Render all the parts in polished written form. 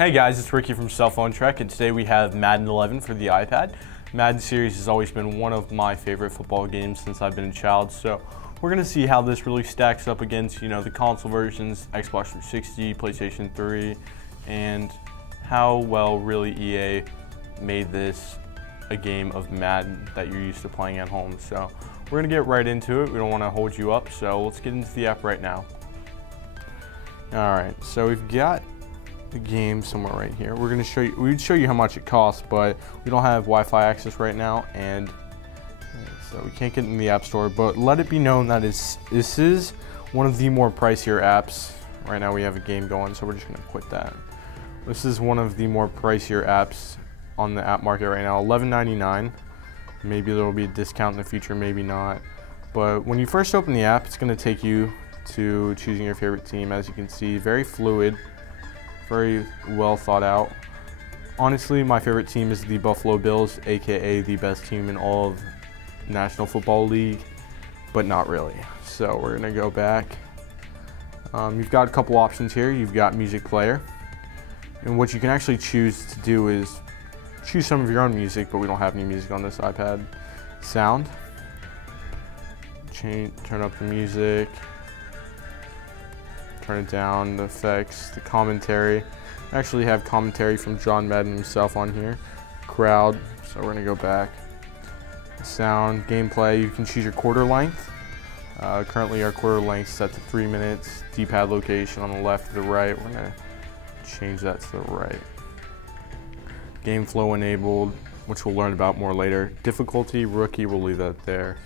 Hey guys, it's Ricky from Cell Phone Trek, and today we have Madden 11 for the iPad. Madden series has always been one of my favorite football games since I've been a child, so we're going to see how this really stacks up against, the console versions, Xbox 360, PlayStation 3, and how well really EA made this a game of Madden that you're used to playing at home. So we're going to get right into it. We don't want to hold you up, so let's get into the app right now. Alright, so we've got the game somewhere right here. We're going to show you, we'd show you how much it costs, but we don't have Wi-Fi access right now, and so we can't get in the App Store. But let it be known that this is one of the more pricier apps. Right now we have a game going, so we're just going to quit that. This is one of the more pricier apps on the app market right now, $11.99. Maybe there will be a discount in the future, maybe not. But when you first open the app, it's going to take you to choosing your favorite team. As you can see, very fluid, very well thought out. Honestly, my favorite team is the Buffalo Bills, aka the best team in all of National Football League, but not really. So we're gonna go back. You've got a couple options here. You've got music player, and what you can actually choose to do is choose some of your own music, but we don't have any music on this iPad. Sound, turn up the music, turn it down, the effects, the commentary. I actually have commentary from John Madden himself on here. Crowd, so we're gonna go back. Sound, gameplay, you can choose your quarter length. Currently our quarter length is set to 3 minutes. D-pad location on the left or the right, we're gonna change that to the right. Game flow enabled, which we'll learn about more later. Difficulty, rookie, we'll leave that there.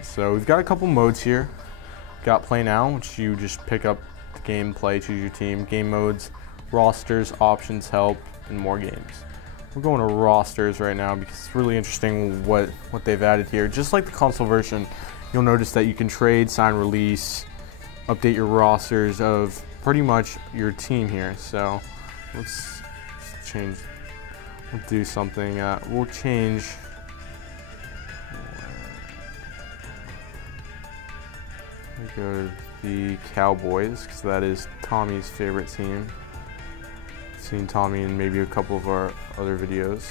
So we've got a couple modes here. Got play now, which you just pick up the game, play, choose your team. Game modes, rosters, options, help, and more games. We're going to rosters right now because it's really interesting what they've added here. Just like the console version, you'll notice that you can trade, sign, release, update your rosters of pretty much your team here. So let's change, we'll do something, we'll change. Go to the Cowboys, because that is Tommy's favorite team. Seen Tommy in maybe a couple of our other videos.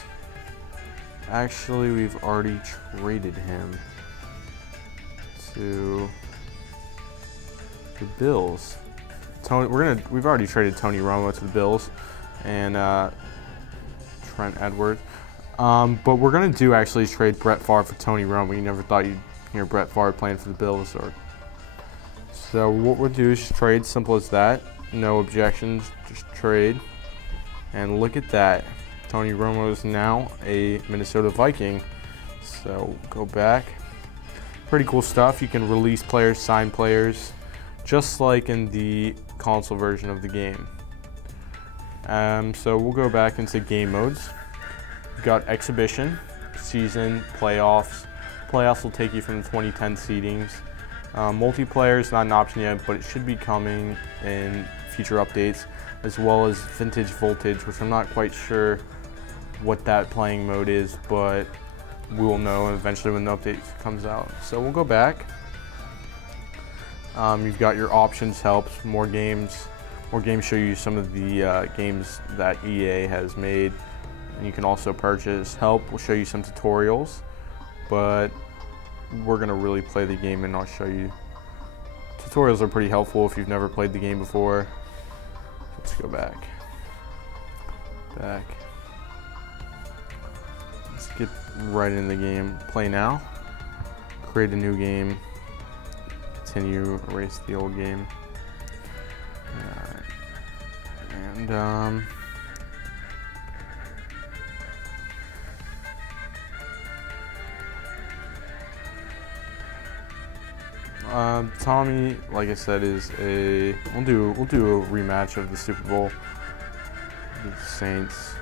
Actually, we've already traded him to the Bills. We've already traded Tony Romo to the Bills and Trent Edwards. But we're gonna do actually trade Brett Favre for Tony Romo. You never thought you'd hear Brett Favre playing for the Bills. So what we'll do is just trade, simple as that. No objections, just trade. And look at that. Tony Romo is now a Minnesota Viking. So go back. Pretty cool stuff. You can release players, sign players, just like in the console version of the game. So we'll go back into game modes. We've got exhibition, season, playoffs. Playoffs will take you from the 2010 seedings. Multiplayer is not an option yet, but it should be coming in future updates, as well as vintage voltage, which I'm not quite sure what that playing mode is, but we will know eventually when the update comes out. So we'll go back. You've got your options, helps, more games. More games show you some of the games that EA has made, and you can also purchase. Help will show you some tutorials, but we're going to really play the game and I'll show you. Tutorials are pretty helpful if you've never played the game before. Let's go back. Let's get right in the game. Play now. Create a new game. Continue. Erase the old game. And Tommy, like I said, is we'll do a rematch of the Super Bowl with the Saints.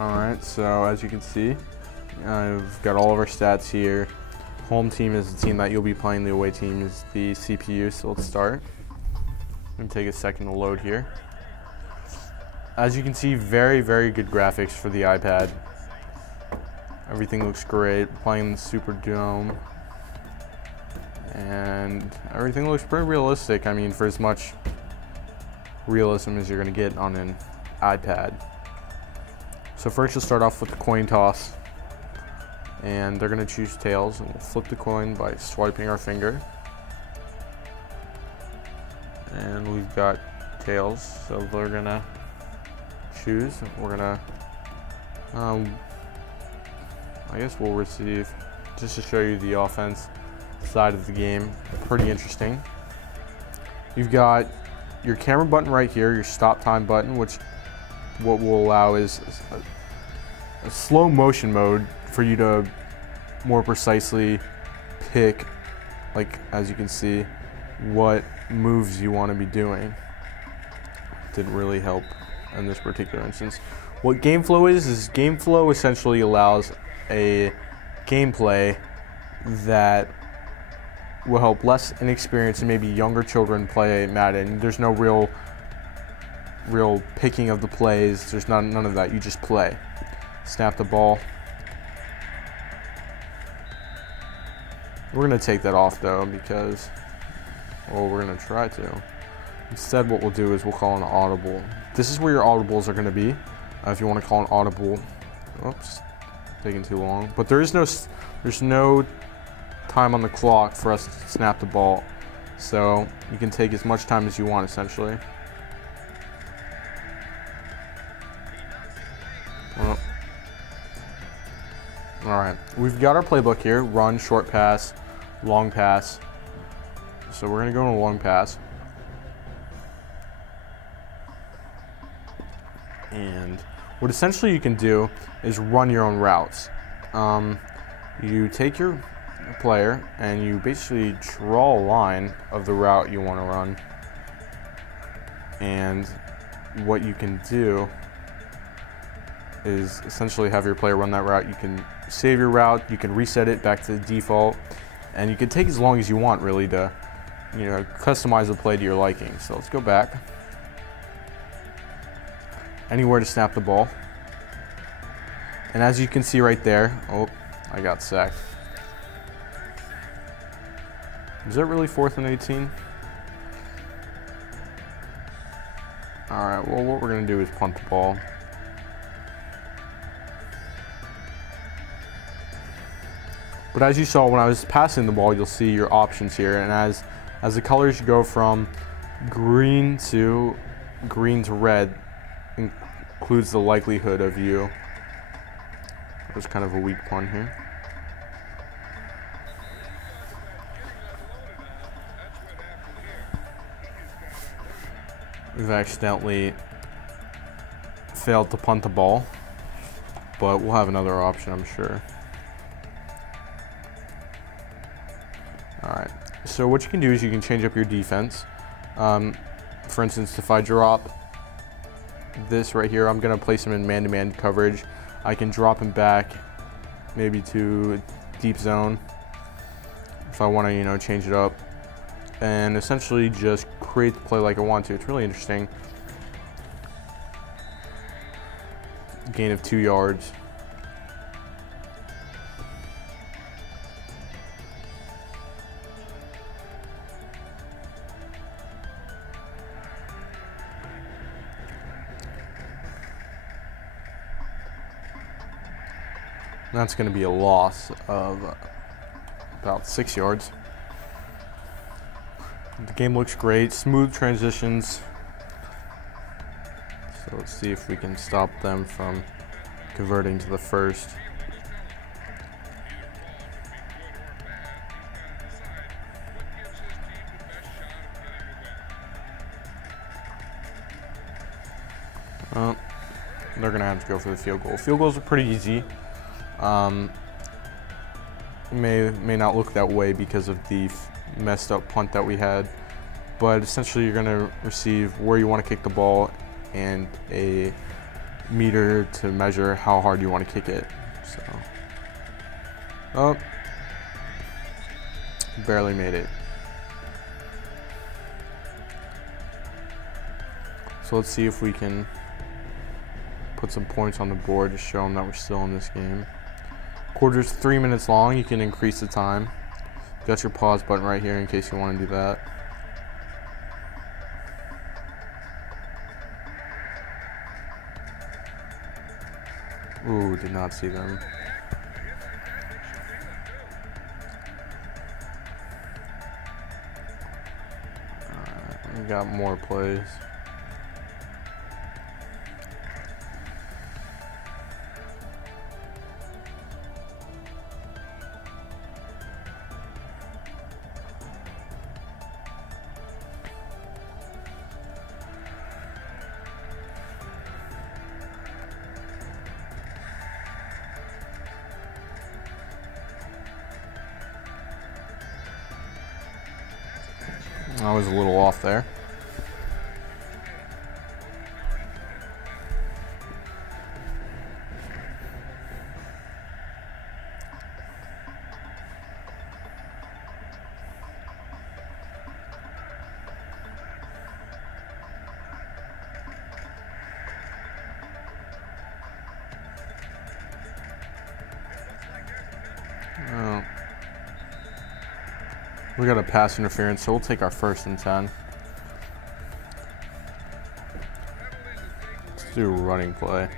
Alright, so as you can see, I've got all of our stats here. Home team is the team that you'll be playing. The away team is the CPU, so let's start. It's going to take a second to load here. As you can see, very, very good graphics for the iPad. Everything looks great. Playing in the Superdome. And everything looks pretty realistic. I mean, for as much realism as you're going to get on an iPad. So first you'll start off with the coin toss. And they're going to choose tails. And we'll flip the coin by swiping our finger. And we've got tails. So they're going to choose. We're going to... I guess we'll receive, just to show you the offense side of the game. Pretty interesting. You've got your camera button right here, your stop time button, which what will allow is a slow motion mode for you to more precisely pick, like as you can see, what moves you want to be doing. Didn't really help in this particular instance. What game flow is game flow essentially allows a gameplay that will help less inexperienced and maybe younger children play Madden. There's no real picking of the plays. There's none of that. You just play. Snap the ball. We're going to take that off though because, well, we're going to try to. Instead, what we'll do is we'll call an audible. This is where your audibles are going to be. If you want to call an audible. Oops, taking too long. But there's no time on the clock for us to snap the ball. So you can take as much time as you want essentially. Well, alright, we've got our playbook here. Run, short pass, long pass. So we're going to go on a long pass. And what essentially you can do is run your own routes. You take your player and you basically draw a line of the route you want to run. And what you can do is essentially have your player run that route. You can save your route, you can reset it back to the default, and you can take as long as you want really to, you know, customize the play to your liking. So let's go back. Anywhere to snap the ball. And as you can see right there, oh, I got sacked. Is that really 4th and 18? Alright, well what we're going to do is punt the ball. But as you saw when I was passing the ball, you'll see your options here. And as the colors go from green to red, includes the likelihood of you. There's kind of a weak pun here. We've accidentally failed to punt the ball, but we'll have another option, I'm sure. Alright, so what you can do is you can change up your defense. For instance, if I drop this right here, I'm going to place him in man-to-man coverage. I can drop him back maybe to deep zone if I want to, you know, change it up, and essentially just create the play like I want to. It's really interesting. Gain of 2 yards. That's going to be a loss of about 6 yards. The game looks great, smooth transitions. So let's see if we can stop them from converting to the first. They're going to have to go for the field goal. Field goals are pretty easy. May not look that way because of the messed up punt that we had, but essentially you're going to receive where you want to kick the ball and a meter to measure how hard you want to kick it. So, oh, barely made it. So let's see if we can put some points on the board to show them that we're still in this game. Quarter's 3 minutes long. You can increase the time. Got your pause button right here in case you want to do that. Ooh, did not see them. We got more plays. I was a little off there. Oh. We got a pass interference, so we'll take our 1st and 10. Let's do a running play.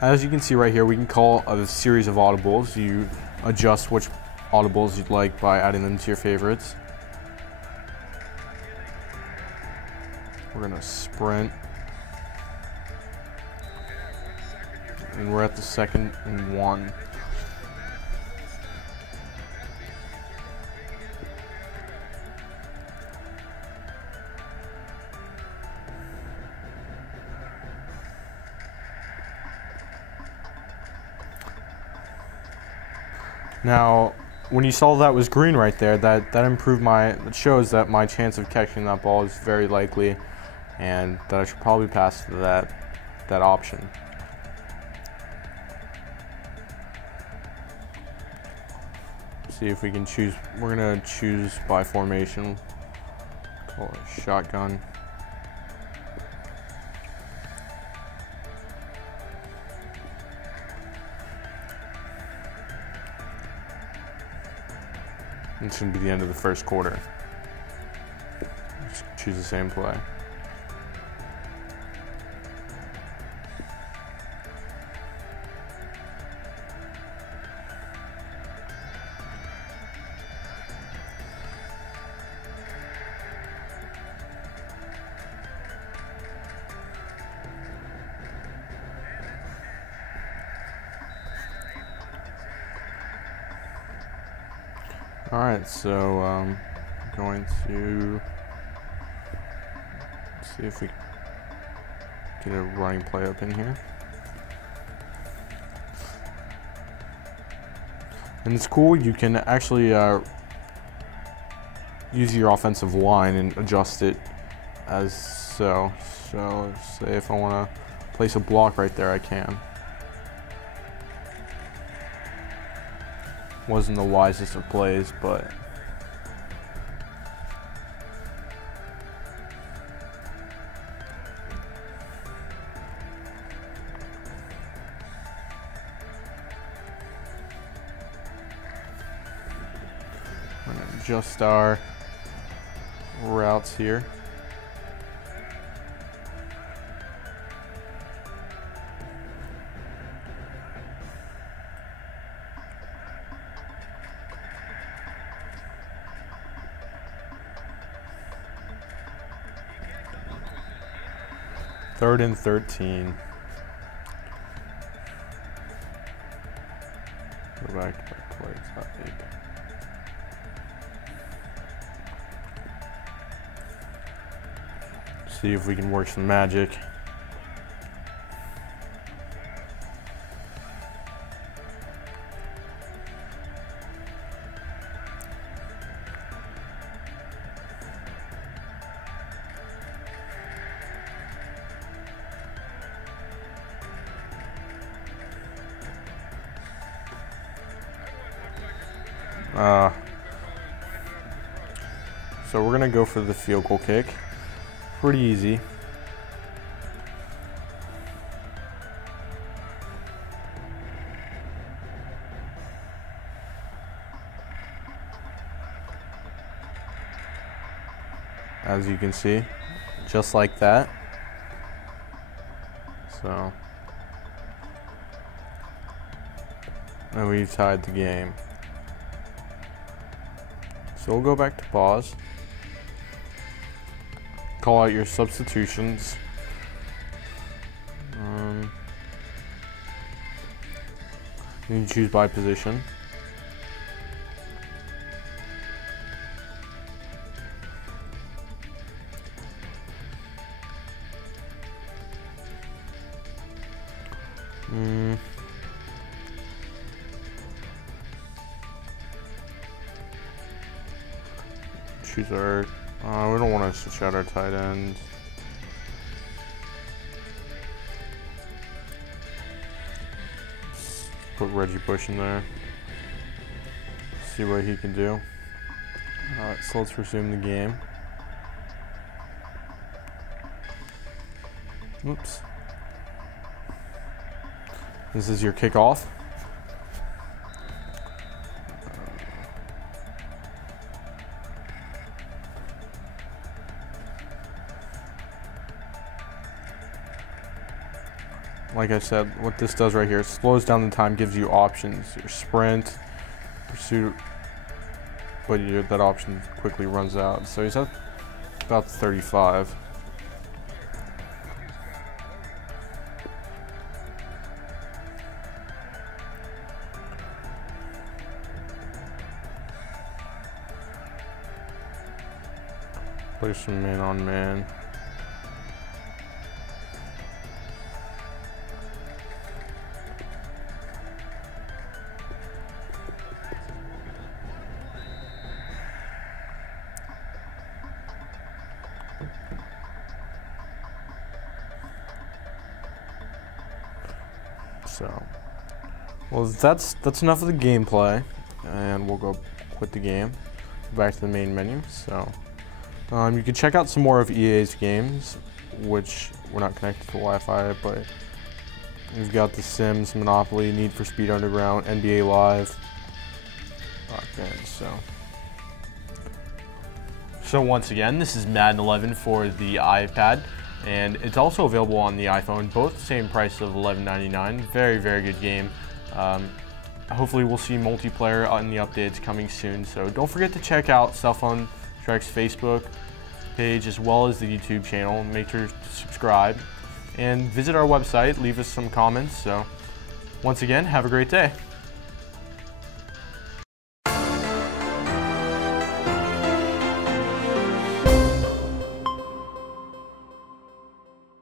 As you can see right here, we can call a series of audibles. You adjust which audibles you'd like by adding them to your favorites. We're gonna sprint. And we're at the 2nd and 1. Now, when you saw that was green right there, that improved it shows that my chance of catching that ball is very likely, and that I should probably pass to that option. See if we can choose. We're gonna choose by formation. Call it shotgun. It's gonna be the end of the 1st quarter. Just choose the same play. Alright, so I'm going to see if we get a running play up in here. And it's cool, you can actually use your offensive line and adjust it as so. So say if I want to place a block right there, I can. Wasn't the wisest of plays, but I'm gonna adjust our routes here. Third and 13. Go back to that play. It's not big. See if we can work some magic. So we're gonna go for the field goal kick. Pretty easy. As you can see, just like that. So, and we've tied the game. So we'll go back to pause. Call out your substitutions. You can choose by position. Choose our, we don't want to switch out our tight end. Put Reggie Bush in there. See what he can do. Alright, so let's resume the game. Oops. This is your kickoff. Like I said, what this does right here, it slows down the time, gives you options. Your sprint, pursuit, but that option quickly runs out. So he's at about 35. Play some man on man. So, well, that's enough of the gameplay, and we'll go quit the game, go back to the main menu. So, you can check out some more of EA's games, which we're not connected to Wi-Fi, but we've got The Sims, Monopoly, Need for Speed Underground, NBA Live. Okay, so once again, this is Madden 11 for the iPad. And it's also available on the iPhone, both the same price of $11.99. Very, very good game. Hopefully we'll see multiplayer on the updates coming soon. So don't forget to check out Cell Phone Trek's Facebook page as well as the YouTube channel. Make sure to subscribe and visit our website. Leave us some comments. So once again, have a great day.